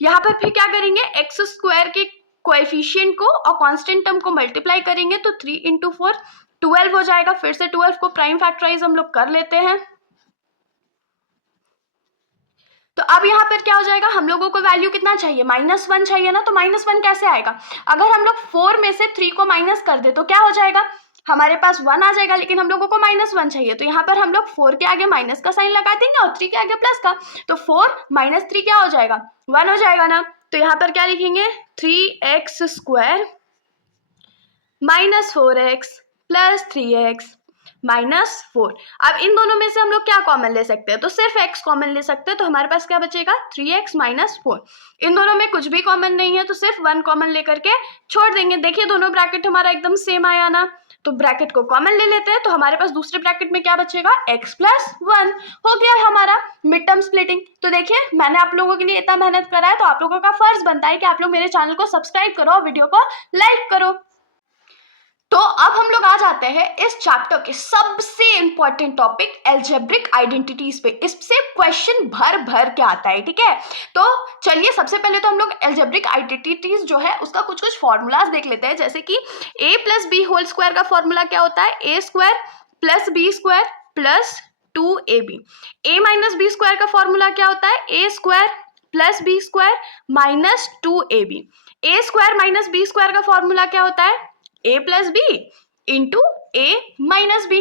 यहाँ पर फिर क्या करेंगे, x² के कोएफिशिएंट को और कांस्टेंट टर्म को मल्टीप्लाई करेंगे, तो 3 × 4 12 हो जाएगा। फिर से 12 को प्राइम फैक्टराइज हम लोग कर लेते हैं, तो अब यहाँ पर क्या हो जाएगा, हम लोगों को वैल्यू कितना चाहिए, -1 चाहिए ना। तो -1 कैसे आएगा, अगर हम लोग 4 में से 3 को माइनस कर दे तो क्या हो जाएगा, हमारे पास 1 आ जाएगा, लेकिन हम लोगों को -1 चाहिए। तो यहाँ पर हम लोग 4 के आगे माइनस का साइन लगा देंगे और 3 के आगे प्लस का, तो 4 - 3 क्या हो जाएगा, 1 हो जाएगा ना। तो यहाँ पर क्या लिखेंगे, 3x² minus 4x plus 3x minus 4। अब इन दोनों में से हम लोग क्या कॉमन ले सकते हैं, तो सिर्फ x कॉमन ले सकते हैं, तो हमारे पास क्या बचेगा, 3x माइनस 4। इन दोनों में कुछ भी कॉमन नहीं है तो सिर्फ 1 कॉमन लेकर के छोड़ देंगे। देखिए दोनों ब्रैकेट हमारा एकदम सेम आया ना, तो ब्रैकेट को कॉमन ले लेते हैं, तो हमारे पास दूसरे ब्रैकेट में क्या बचेगा, x प्लस 1 हो गया हमारा मिड टर्म स्प्लिटिंग। तो देखिए मैंने आप लोगों के लिए इतना मेहनत करा है, तो आप लोगों का फर्ज बनता है कि आप लोग मेरे चैनल को सब्सक्राइब करो और वीडियो को लाइक करो। तो अब हम लोग आ जाते हैं इस चैप्टर के सबसे इंपॉर्टेंट टॉपिक अलजेब्रिक आइडेंटिटीज पे। इससे क्वेश्चन भर भर के आता है, ठीक है। तो चलिए सबसे पहले तो हम लोग अलजेब्रिक आइडेंटिटीज जो है उसका कुछ कुछ फॉर्मूलाज देख लेते हैं। जैसे कि a + b होल स्क्वायर का फॉर्मूला क्या होता है, a² + b² + 2ab। a - b² का फॉर्मूला क्या होता है, a² + b² - 2ab। a² - b² का फॉर्मूला क्या होता है, a + b into a - b।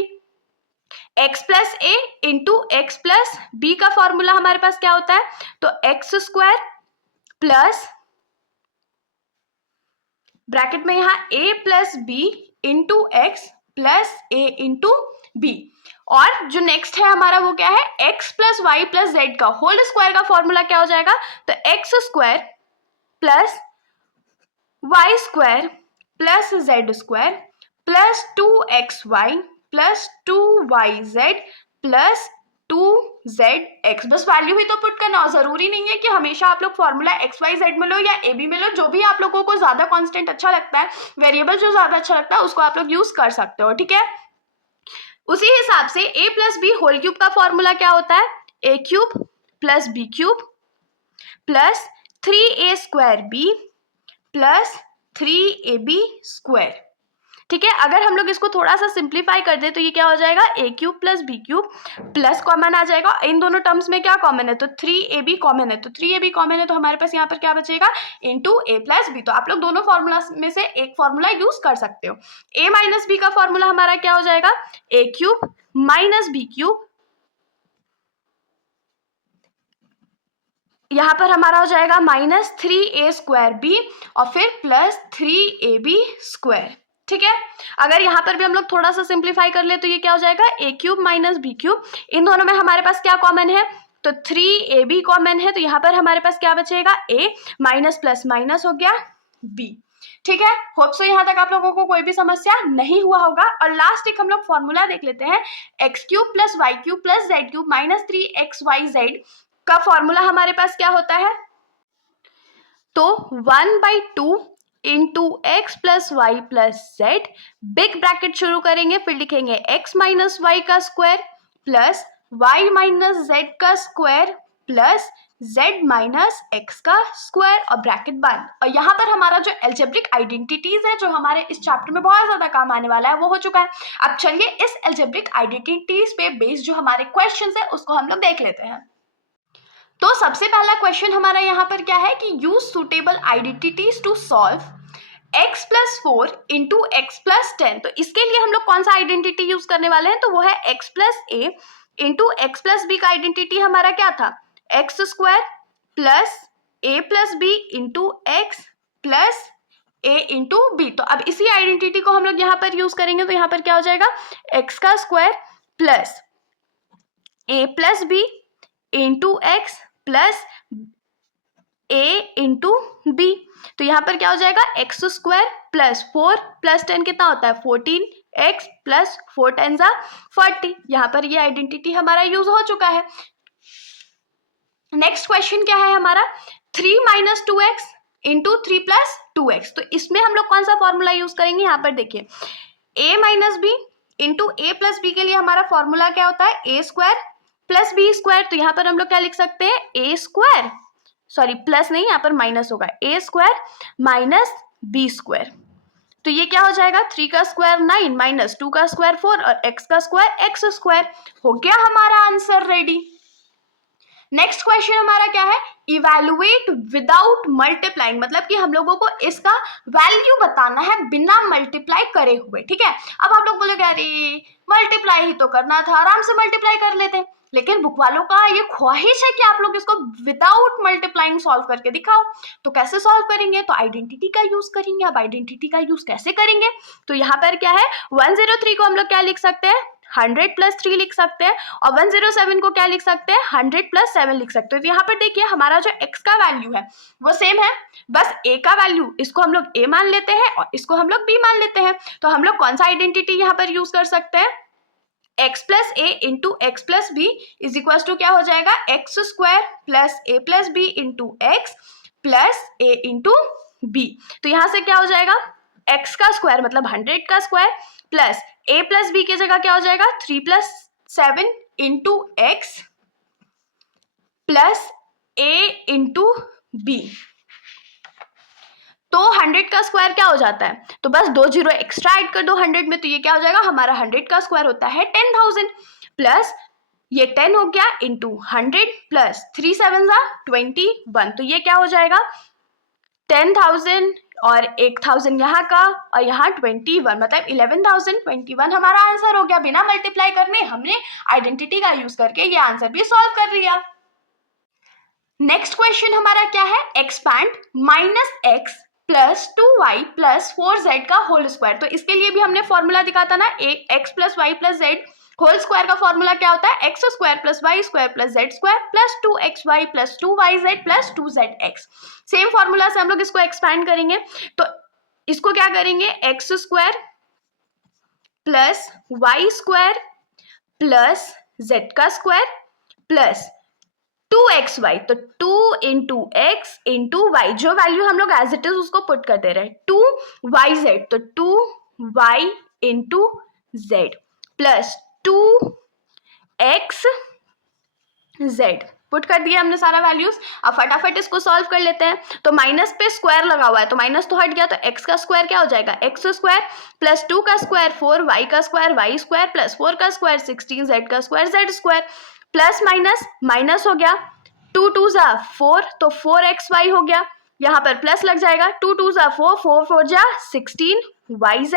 x + a into x + b का फॉर्मूला हमारे पास क्या होता है, तो x² प्लस ब्रैकेट में यहाँ a + b into x plus a into b। और जो नेक्स्ट है हमारा वो क्या है, x + y + z का होल स्क्वायर का फॉर्मूला क्या हो जाएगा, तो x² plus y² plus z² plus 2xy plus 2yz plus 2zx। बस वैल्यू ही तो पुट करना हो, जरूरी नहीं है कि हमेशा आप लोग फॉर्मूला xyz में लो या ab में लो, जो भी आप लोगों को ज्यादा कांस्टेंट अच्छा लगता है, वेरिएबल जो ज्यादा अच्छा लगता है उसको आप लोग यूज कर सकते हो, ठीक है। उसी हिसाब से a + b होल क्यूब का फॉर्मूला क्या होता है, a³ + b³ plus 3a² plus 3ab²। ठीक है, अगर हम लोग इसको थोड़ा सा सिंप्लीफाई कर दे तो ये क्या हो जाएगा, a³ + b³ प्लस कॉमन आ जाएगा। इन दोनों टर्म्स में क्या कॉमन है, तो 3ab कॉमन है, तो 3ab कॉमन है, तो हमारे पास यहाँ पर क्या बचेगा, इंटू a + b। तो आप लोग दोनों फॉर्मूला में से एक फॉर्मूला यूज कर सकते हो। a - b का फॉर्मूला हमारा क्या हो जाएगा, a³ - b³ यहाँ पर हमारा हो जाएगा -3a² b और फिर प्लस 3ab²। ठीक है। अगर यहाँ पर भी हम लोग थोड़ा सा सिंप्लीफाई कर ले तो ये क्या हो जाएगा, ए क्यूब माइनस बी क्यूब। इन दोनों में हमारे पास क्या कॉमन है, तो 3ab कॉमन है, तो यहाँ पर हमारे पास क्या बचेगा, a माइनस प्लस माइनस हो गया b। ठीक है, होप सो यहाँ तक आप लोगों को कोई भी समस्या नहीं हुआ होगा। और लास्ट एक हम लोग फॉर्मूला देख लेते हैं, X cube plus Y cube plus Z cube minus 3xyz का फॉर्मूला हमारे पास क्या होता है, तो 1/2 into x plus Y plus z, big bracket शुरू करेंगे, फिर लिखेंगे x माइनस वाई का square plus y minus z का square plus z minus x का स्क्वायर और ब्रैकेट बंद। और यहाँ पर हमारा जो एल्जेब्रिक आइडेंटिटीज है, जो हमारे इस चैप्टर में बहुत ज्यादा काम आने वाला है, वो हो चुका है। अब चलिए इस एल्जेब्रिक आइडेंटिटीज पे बेस्ड जो हमारे क्वेश्चंस है उसको हम लोग देख लेते हैं। तो सबसे पहला क्वेश्चन हमारा यहाँ पर क्या है कि use suitable identities to solve x plus 4 into x plus 10। तो इसके लिए हम लोग कौन सा आइडेंटिटी यूज करने वाले हैं, तो वो है x plus a into x plus b का आइडेंटिटी हमारा क्या था, x square plus a plus b into x plus a into B. तो अब इसी आइडेंटिटी को हम लोग यहाँ पर यूज करेंगे, तो यहाँ पर क्या हो जाएगा, एक्स का square plus a plus b into x plus a into B. तो यहाँ पर क्या हो जाएगा, एक्स स्क्वायर प्लस 4 प्लस 10 कितना होता है, 14x प्लस 4 10 40। यहाँ पर ये आइडेंटिटी हमारा यूज हो चुका है। नेक्स्ट क्वेश्चन क्या है हमारा, 3 minus 2x into 3 plus 2x। तो इसमें हम लोग कौन सा फॉर्मूला यूज करेंगे, यहाँ पर देखिए, a minus B into A plus B के लिए हमारा फॉर्मूला क्या होता है, A square plus B square. तो यहाँ पर हम लोग क्या लिख सकते हैं, ए स्क्वायर, सॉरी प्लस नहीं, यहाँ पर माइनस होगा, ए स्क्वायर माइनस बी स्क्वायर। तो ये क्या हो जाएगा, 3 का स्क्वायर 9 माइनस 2 का स्क्वायर 4 और x का स्क्वायर x स्क्वायर। हो गया हमारा आंसर रेडी। नेक्स्ट क्वेश्चन हमारा क्या है, इवैल्यूएट विदाउट मल्टीप्लाइंग, मतलब कि हम लोगों को इसका वैल्यू बताना है बिना मल्टीप्लाई करे हुए। ठीक है, अब आप लोग बोलेंगे अरे मल्टीप्लाई ही तो करना था, आराम से मल्टीप्लाई कर लेते, लेकिन बुक वालों का ये ख्वाहिश है कि आप लोग इसको विदाउट मल्टीप्लाइंग सॉल्व करके दिखाओ। तो कैसे सॉल्व करेंगे, तो आइडेंटिटी का यूज करेंगे। अब आइडेंटिटी का यूज कैसे करेंगे, तो यहाँ पर क्या है, 103 को हम लोग क्या लिख सकते हैं, 100 प्लस 3 लिख सकते हैं, और 107 को क्या लिख सकते हैं, 100 प्लस 7 लिख सकते हैं। तो यहाँ पर देखिए हमारा जो x का वैल्यू है वो सेम है, बस a का वैल्यू इसको हम लोग a मान लेते हैं और इसको हम लोग b मान लेते हैं। तो हम लोग कौन सा आइडेंटिटी यहाँ पर यूज कर सकते हैं, x plus a into x plus b is equal to क्या हो जाएगा, x square plus a plus b into x plus a into B. तो यहाँ से क्या हो जाएगा, x का स्क्वायर मतलब 100 का स्क्वायर प्लस a प्लस बी की जगह क्या हो जाएगा, 3 plus 7 into x plus a into B. तो 100 का स्क्वायर क्या हो जाता है, तो बस 2 जीरो एक्स्ट्रा ऐड कर दो 100 में, तो ये क्या हो जाएगा, हमारा 100 का स्क्वायर होता है 10,000 प्लस ये 10 हो गया इंटू 100 प्लस 3 7 21। तो ये क्या हो जाएगा, 10,000 और 1,000 यहाँ का और यहाँ 21, मतलब 11,021 हमारा आंसर हो गया। बिना मल्टीप्लाई करने हमने आइडेंटिटी का यूज करके ये आंसर भी सॉल्व कर लिया। नेक्स्ट क्वेश्चन हमारा क्या है, expand minus x plus 2y plus 4z का होल स्क्वायर। तो इसके लिए भी हमने फॉर्मूला दिखा था ना, X plus Y plus Z whole square का फॉर्मूला क्या होता है, X square plus Y square plus Z square plus 2xy plus 2yz plus 2zx। Same formula से हम लोग इसको एक्सपैंड करेंगे, तो इसको क्या करेंगे, X square plus Y square plus Z का स्क्वायर प्लस 2xy, तो 2 इंटू एक्स इंटू वाई, जो वैल्यू हम लोग एज इट इज उसको पुट कर दे रहे हैं, 2yz, तो 2y into Z plus 2xz put कर दिया हमने सारा वैल्यूज। अब फटाफट इसको सॉल्व कर लेते हैं। तो माइनस पे स्क्वायर लगा हुआ है तो माइनस तो हट गया, तो x का स्क्वायर क्या हो जाएगा, एक्स स्क्वायर प्लस 2 का स्क्वायर 4, y का स्क्वायर y स्क्वायर प्लस 4 का स्क्वायर 16, z का square z square plus minus minus हो गया, 2 2 4, तो 4xy हो गया, यहाँ पर प्लस लग जाएगा, 2 2 4, 4 4 16yz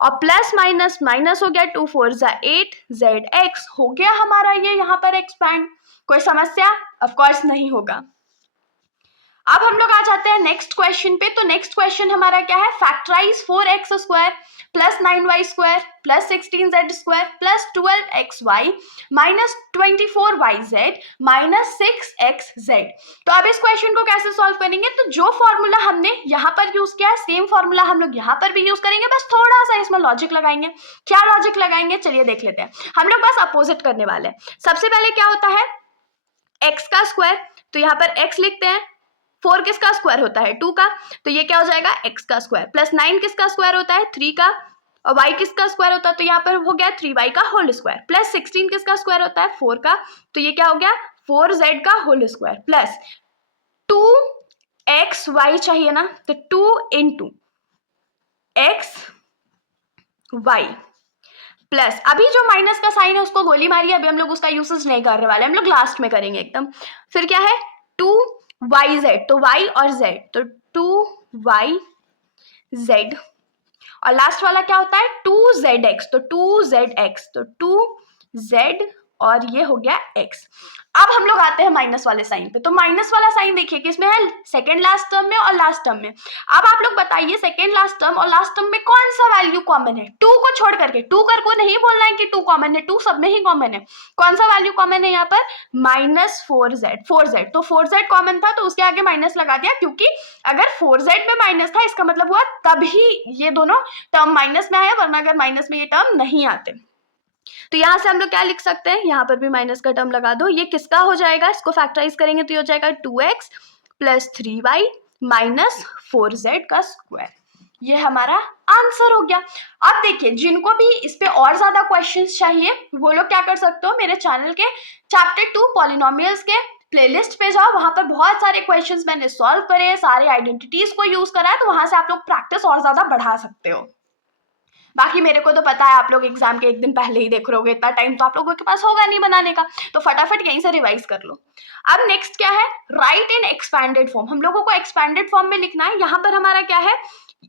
और प्लस माइनस माइनस हो गया, 2 4 8zx हो गया हमारा ये यहाँ पर एक्सपैंड। कोई समस्या? ऑफ कोर्स नहीं होगा। अब हम लोग आ जाते हैं नेक्स्ट क्वेश्चन पे। तो नेक्स्ट क्वेश्चन हमारा क्या है, factorize 4x² plus 9y² plus 16z² plus 12xy minus 24yz minus 6xz। तो अब इस क्वेश्चन को कैसे सॉल्व करेंगे, तो जो फॉर्मूला हमने यहाँ पर यूज किया है सेम फॉर्मूला हम लोग यहाँ पर भी यूज करेंगे, बस थोड़ा सा इसमें लॉजिक लगाएंगे। क्या लॉजिक लगाएंगे चलिए देख लेते हैं। हम लोग बस अपोजिट करने वाले हैं। सबसे पहले क्या होता है, x का स्क्वायर, तो यहाँ पर x लिखते हैं। 4 किसका स्क्वायर होता है, 2 का, तो ये क्या हो जाएगा x का स्क्वायर। प्लस 9 किसका स्क्वायर होता है, 3 का, और y किसका स्क्वायर होता है, तो यहाँ पर हो गया 3y का होल स्क्वायर। प्लस 16 किसका स्क्वायर होता है, 4 का, तो ये क्या हो गया 4z का होल स्क्वायर। प्लस 2xy चाहिए ना, तो 2 इंटू x y प्लस, अभी जो माइनस का साइन है उसको गोली मारिए, अभी हम लोग उसका यूसेज नहीं करने वाले, हम लोग लास्ट में करेंगे एकदम। फिर क्या है 2yz, तो y और z, तो 2yz, और लास्ट वाला क्या होता है 2zx, तो 2zx, तो 2z और ये हो गया x। अब हम लोग आते हैं माइनस वाले साइन पे। तो माइनस वाला साइन देखिए किसमें है, सेकेंड लास्ट टर्म में और लास्ट टर्म में। अब आप लोग बताइए सेकेंड लास्ट टर्म और लास्ट टर्म में कौन सा वैल्यू कॉमन है, 2 को छोड़ करके। 2 कर को नहीं बोलना है कि 2 कॉमन है, 2 सब में ही कॉमन है। कौन सा वैल्यू कॉमन है यहाँ पर, माइनस 4z। तो 4z कॉमन था तो उसके आगे माइनस लगा दिया, क्योंकि अगर 4z में माइनस था इसका मतलब हुआ तभी ये दोनों टर्म माइनस में आया, वरना अगर माइनस में ये टर्म नहीं आते। तो यहां से हम लोग क्या लिख सकते हैं, यहाँ पर भी माइनस का टर्म लगा दो। ये किसका हो जाएगा, इसको फैक्टराइज करेंगे तो ये हो जाएगा 2x plus 3y minus 4z का स्क्वायर। ये हमारा आंसर हो गया। अब देखिए जिनको भी इस पे और ज्यादा क्वेश्चंस चाहिए वो लोग क्या कर सकते हो, मेरे चैनल के चैप्टर 2 पॉलिनोमियल्स के प्लेलिस्ट पे जाओ, वहां पर बहुत सारे क्वेश्चंस मैंने सॉल्व करे, सारे आइडेंटिटीज को यूज करा है, तो वहां से आप लोग प्रैक्टिस और ज्यादा बढ़ा सकते हो। बाकी मेरे को तो पता है आप लोग एग्जाम के एक दिन पहले ही देख रहोगे, इतना टाइम तो आप लोगों के पास होगा नहीं बनाने का, तो फटाफट यहीं से रिवाइज कर लो। अब नेक्स्ट क्या है, राइट इन एक्सपैंडेड फॉर्म। हम लोगों को एक्सपैंडेड फॉर्म में लिखना है। यहाँ पर हमारा क्या है,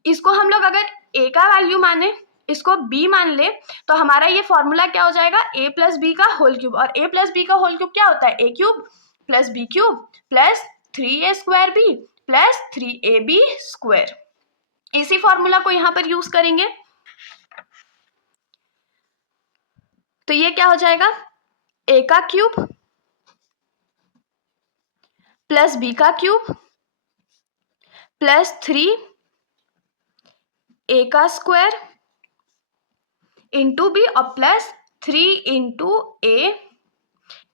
इसको हम लोग अगर a का वैल्यू माने, इसको b मान ले, तो हमारा ये फॉर्मूला क्या हो जाएगा, a प्लस बी का होल क्यूब। और a प्लस बी का होल क्यूब क्या होता है, a cube plus b cube plus 3a square b plus 3ab square. इसी फॉर्मूला को यहाँ पर यूज करेंगे, तो ये क्या हो जाएगा, a का क्यूब प्लस b का क्यूब प्लस 3a का स्क्वायर इंटू b और plus 3 into a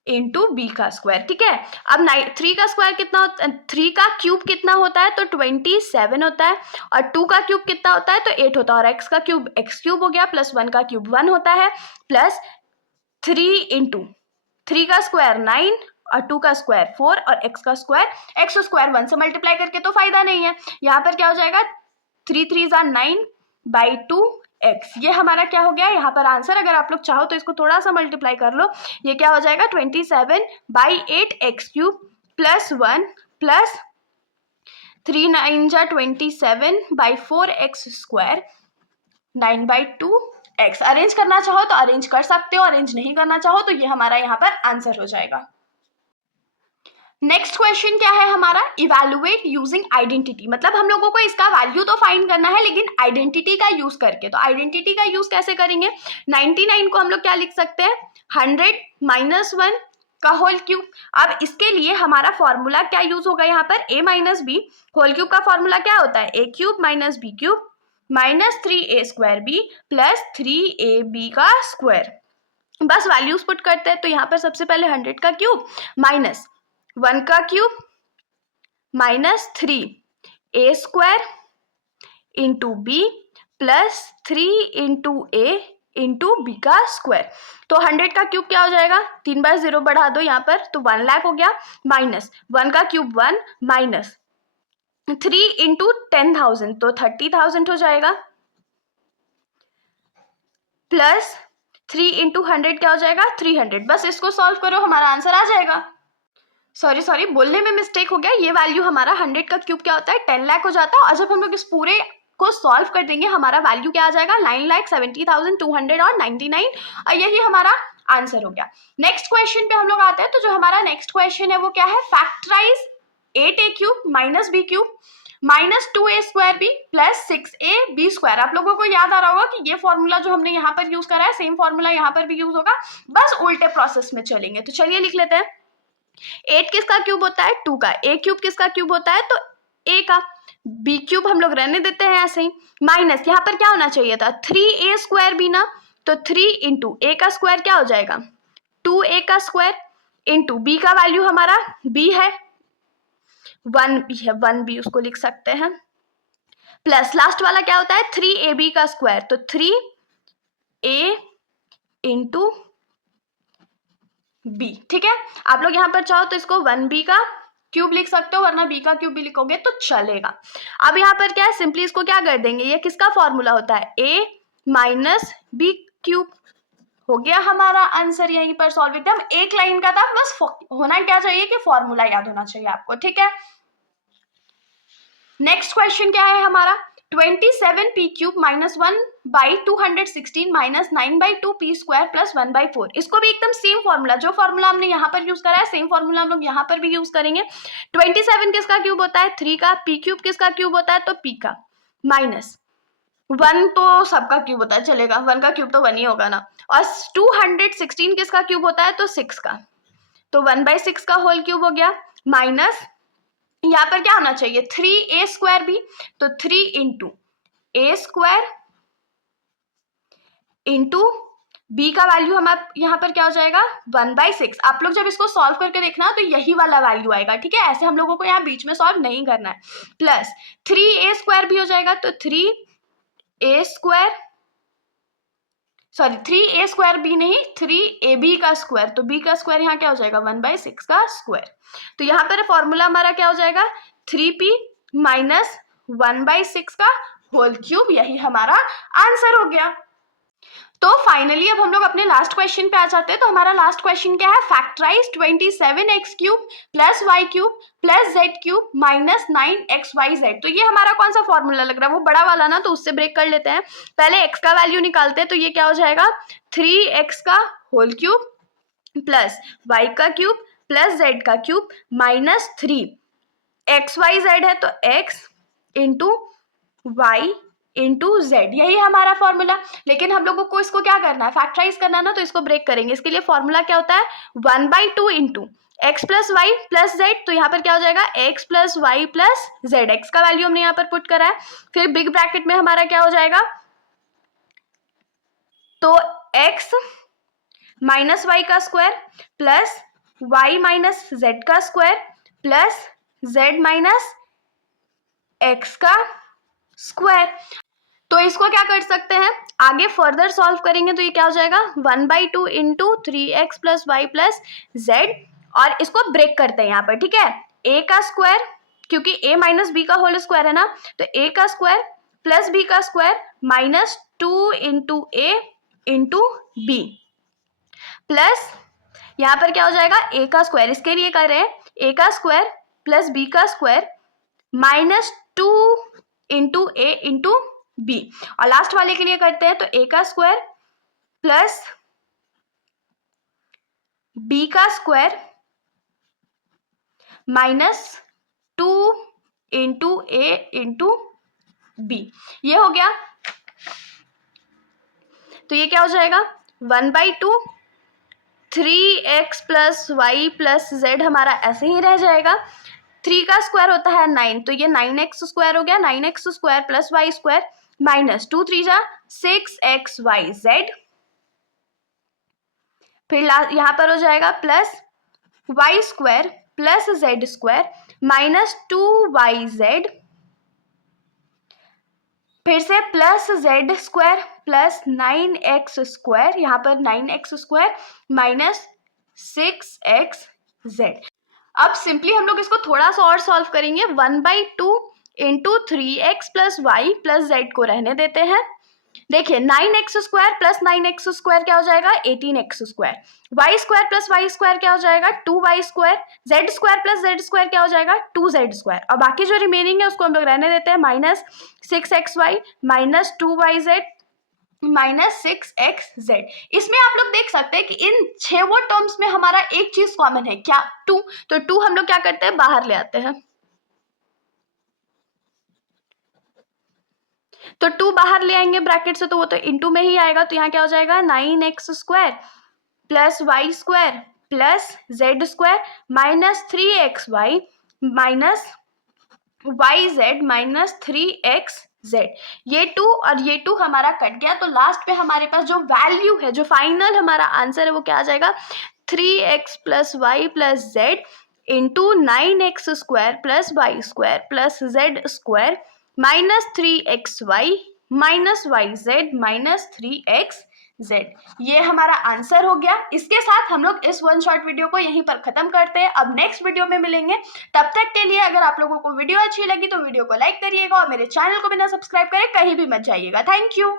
into B का स्क्वायर। ठीक है, अब 3 का स्क्वायर कितना होता है, 3 का क्यूब कितना होता है, तो 27 होता है, और 2 का क्यूब कितना होता है, तो 8 होता है, और x का क्यूब x क्यूब हो गया, प्लस 1 का क्यूब 1 होता है, प्लस 3 इंटू 3 का स्क्वायर 9 और 2 का स्क्वायर 4 और x का स्क्वायर, x स्क्वायर 1 से मल्टीप्लाई करके तो फायदा नहीं है। यहाँ पर क्या हो जाएगा 3 3 9 बाई 2x। ये हमारा क्या हो गया यहाँ पर आंसर। अगर आप लोग चाहो तो इसको थोड़ा सा मल्टीप्लाई कर लो, ये क्या हो जाएगा 27 by 8x cube plus 1 plus 3 9 जा 27 by 4x square 9 by 2x। Arrange करना चाहो तो अरेंज कर सकते हो, अरेंज नहीं करना चाहो तो ये हमारा यहाँ पर आंसर हो जाएगा। नेक्स्ट क्वेश्चन क्या है हमारा, इवैल्यूएट यूजिंग आइडेंटिटी। मतलब हम लोगों को इसका वैल्यू तो फाइंड करना है लेकिन आइडेंटिटी का यूज करके। तो आइडेंटिटी का यूज कैसे करेंगे, 99 को हम लोग क्या लिख सकते हैं, 100 माइनस 1 का होल क्यूब। अब इसके लिए हमारा फॉर्मूला क्या यूज होगा यहाँ पर, a minus B whole cube का फॉर्मूला क्या होता है, a cube minus B cube minus 3a square B plus 3ab का स्क्वायर। बस वैल्यूज पुट करते हैं। तो यहाँ पर सबसे पहले 100 का क्यूब माइनस 1 का cube minus 3a square into B plus 3 into a into B का स्क्वायर। तो 100 का क्यूब क्या हो जाएगा, 3 बार 0 बढ़ा दो यहाँ पर, तो 1 लाख हो गया, माइनस 1 का क्यूब 1 माइनस 3 इंटू 10,000 तो 30,000 हो जाएगा, प्लस 3 इंटू 100 क्या हो जाएगा 300। बस इसको सॉल्व करो हमारा आंसर आ जाएगा। सॉरी बोलने में मिस्टेक हो गया, ये वैल्यू हमारा 100 का क्यूब क्या होता है 10 लाख हो जाता है। और जब हम लोग इस पूरे को सॉल्व कर देंगे हमारा वैल्यू क्या आ जाएगा 9,70,299 और यही हमारा आंसर हो गया। नेक्स्ट क्वेश्चन पे हम लोग आते हैं। तो जो हमारा नेक्स्ट क्वेश्चन है वो क्या है, factorize 8a³ minus b³ minus 2a² b plus 6ab²। आप लोगों को याद आ रहा होगा कि ये फॉर्मूला जो हमने यहाँ पर यूज करा है सेम फॉर्मूला यहाँ पर भी यूज होगा, बस उल्टे प्रोसेस में चलेंगे। तो चलिए लिख लेते हैं। 8 किसका क्यूब होता है? 2 का। a³ किसका क्यूब होता है? तो a का। b³ हम लोग रहने देते हैं ऐसे ही, माइनस यहाँ पर क्या होना चाहिए था? 3a² b ना, तो 3 इंटू a का स्क्वायर क्या हो जाएगा? 2a का स्क्वायर इंटू b का वैल्यू हमारा b है, 1b है, 1b उसको लिख सकते हैं, प्लस लास्ट वाला क्या होता है? 3ab का स्क्वायर, तो 3a इंटू b। ठीक है, आप लोग यहाँ पर चाहो तो इसको 1b का क्यूब लिख सकते हो, वरना b का क्यूब भी लिखोगे तो चलेगा। अब यहाँ पर क्या है, सिंपली इसको क्या कर देंगे, ये किसका फॉर्मूला होता है? a माइनस b³ हो गया हमारा आंसर। यहीं पर सॉल्व एकदम एक लाइन का था, बस होना क्या चाहिए कि फॉर्मूला याद होना चाहिए आपको। ठीक है, नेक्स्ट क्वेश्चन क्या है हमारा? 27p³ minus 1/216 minus 9/2p² plus 1/4। इसको भी एकदम सेम फॉर्मूला, जो फॉर्मूला हमने यहाँ पर यूज करा है सेम फॉर्मूला हम लोग यहाँ पर भी यूज करेंगे। 27 किसका क्यूब होता है? 3 का। p³ किसका क्यूब होता है? तो p का। माइनस 1 तो सबका क्यूब होता है, चलेगा, 1 का क्यूब तो 1 ही होगा ना। और 216 किसका क्यूब होता है? तो 6 का, तो 1/6 का होल क्यूब हो गया, माइनस यहाँ पर क्या होना चाहिए? 3a² भी, तो 3 इंटू a² इंटू b का वैल्यू हमारा यहाँ पर क्या हो जाएगा? 1/6। आप लोग जब इसको सॉल्व करके देखना तो यही वाला वैल्यू आएगा। ठीक है, ऐसे हम लोगों को यहाँ बीच में सॉल्व नहीं करना है। प्लस 3a² भी हो जाएगा, तो 3a² b नहीं, 3ab का स्क्वायर, तो b का स्क्वायर यहाँ क्या हो जाएगा? 1/6 का स्क्वायर। तो यहाँ पर फॉर्मूला हमारा क्या हो जाएगा? 3p माइनस 1/6 का होल क्यूब, यही हमारा आंसर हो गया। तो फाइनली अब हम लोग अपने लास्ट क्वेश्चन पे आ जाते हैं। तो हमारा लास्ट क्वेश्चन क्या है? Factorize 27x³ plus y³ plus z³ minus 9xyz। तो ये हमारा कौन सा फॉर्मूला लग रहा है? वो बड़ा वाला ना, तो उससे ब्रेक कर लेते हैं। पहले x का वैल्यू निकालते हैं, तो ये क्या हो जाएगा? 3x का होल क्यूब प्लस y का क्यूब प्लस z का क्यूब माइनस 3xyz है, तो x into y into Z, यही हमारा फॉर्मूला। लेकिन हम लोगों को इसको क्या करना है? फैक्टराइज करना ना, तो इसको ब्रेक करेंगे। इसके लिए फॉर्मूला क्या होता है? 1/2 into x plus Y plus Z. तो यहाँ पर क्या हो जाएगा? X plus Y plus Z. X का वैल्यू हमने यहाँ पर पुट करा है, फिर बिग ब्रैकेट में हमारा क्या हो जाएगा? तो एक्स माइनस वाई का square plus y minus z का square plus z minus x का स्क्वायर। तो इसको क्या कर सकते हैं? आगे फर्दर सॉल्व करेंगे तो ये क्या हो जाएगा? 1/2 into 3x plus Y plus Z. और इसको ब्रेक करते हैं यहाँ पर। ठीक है, a का स्क्वायर, क्योंकि a माइनस बी का होल स्क्वायर है ना, तो a का स्क्वायर प्लस b का square minus 2 into a into B plus यहाँ पर क्या हो जाएगा? a का स्क्वायर, इसके लिए कर रहे हैं a का स्क्वायर प्लस b का square minus 2 into a into B. और लास्ट वाले के लिए करते हैं तो a का स्क्वायर प्लस b का square minus 2 into a into B, ये हो गया। तो ये क्या हो जाएगा? 1/2 3x plus Y plus Z हमारा ऐसे ही रह जाएगा। 3 का स्क्वायर होता है 9, तो ये 9x स्क्वायर हो गया, 9x square plus Y square minus 2 3 जा 6xyz। फिर यहाँ पर हो जाएगा plus Y square plus Z square minus 2yz, फिर से plus Z square plus 9x square, यहाँ पर 9x स्क्वायर माइनस 6xz। अब सिंपली हम लोग इसको थोड़ा सा और सॉल्व करेंगे। 1/2 into 3x plus Y plus Z को रहने देते हैं। देखिए 9x square plus 9x square क्या हो जाएगा? 18x square. Y square plus Y square क्या हो जाएगा? 2y square. Z square plus Z square क्या हो जाएगा? 2z square. और बाकी जो रिमेनिंग है उसको हम लोग रहने देते हैं, minus 6xy minus 2yz minus 6xz। इसमें आप लोग देख सकते हैं कि इन 6 टर्म्स में हमारा एक चीज कॉमन है, क्या? 2। तो 2 हम लोग क्या करते हैं? बाहर ले आते हैं। तो 2 बाहर ले आएंगे ब्रैकेट से तो वो तो इंटू में ही आएगा, तो यहाँ क्या हो जाएगा 9x² plus y² plus z² minus 3xy minus yz minus 3xz। ये 2 और ये 2 हमारा कट गया, तो लास्ट पे हमारे पास जो वैल्यू है, जो फाइनल हमारा आंसर है, वो क्या आ जाएगा 3x plus Y plus Z into 9x² plus y² plus z² minus 3xy minus yz minus 3xz। ये हमारा आंसर हो गया। इसके साथ हम लोग इस वन शॉट वीडियो को यहीं पर खत्म करते हैं। अब नेक्स्ट वीडियो में मिलेंगे। तब तक के लिए अगर आप लोगों को वीडियो अच्छी लगी तो वीडियो को लाइक करिएगा और मेरे चैनल को बिना सब्सक्राइब करे कहीं भी मत जाइएगा। Thank you.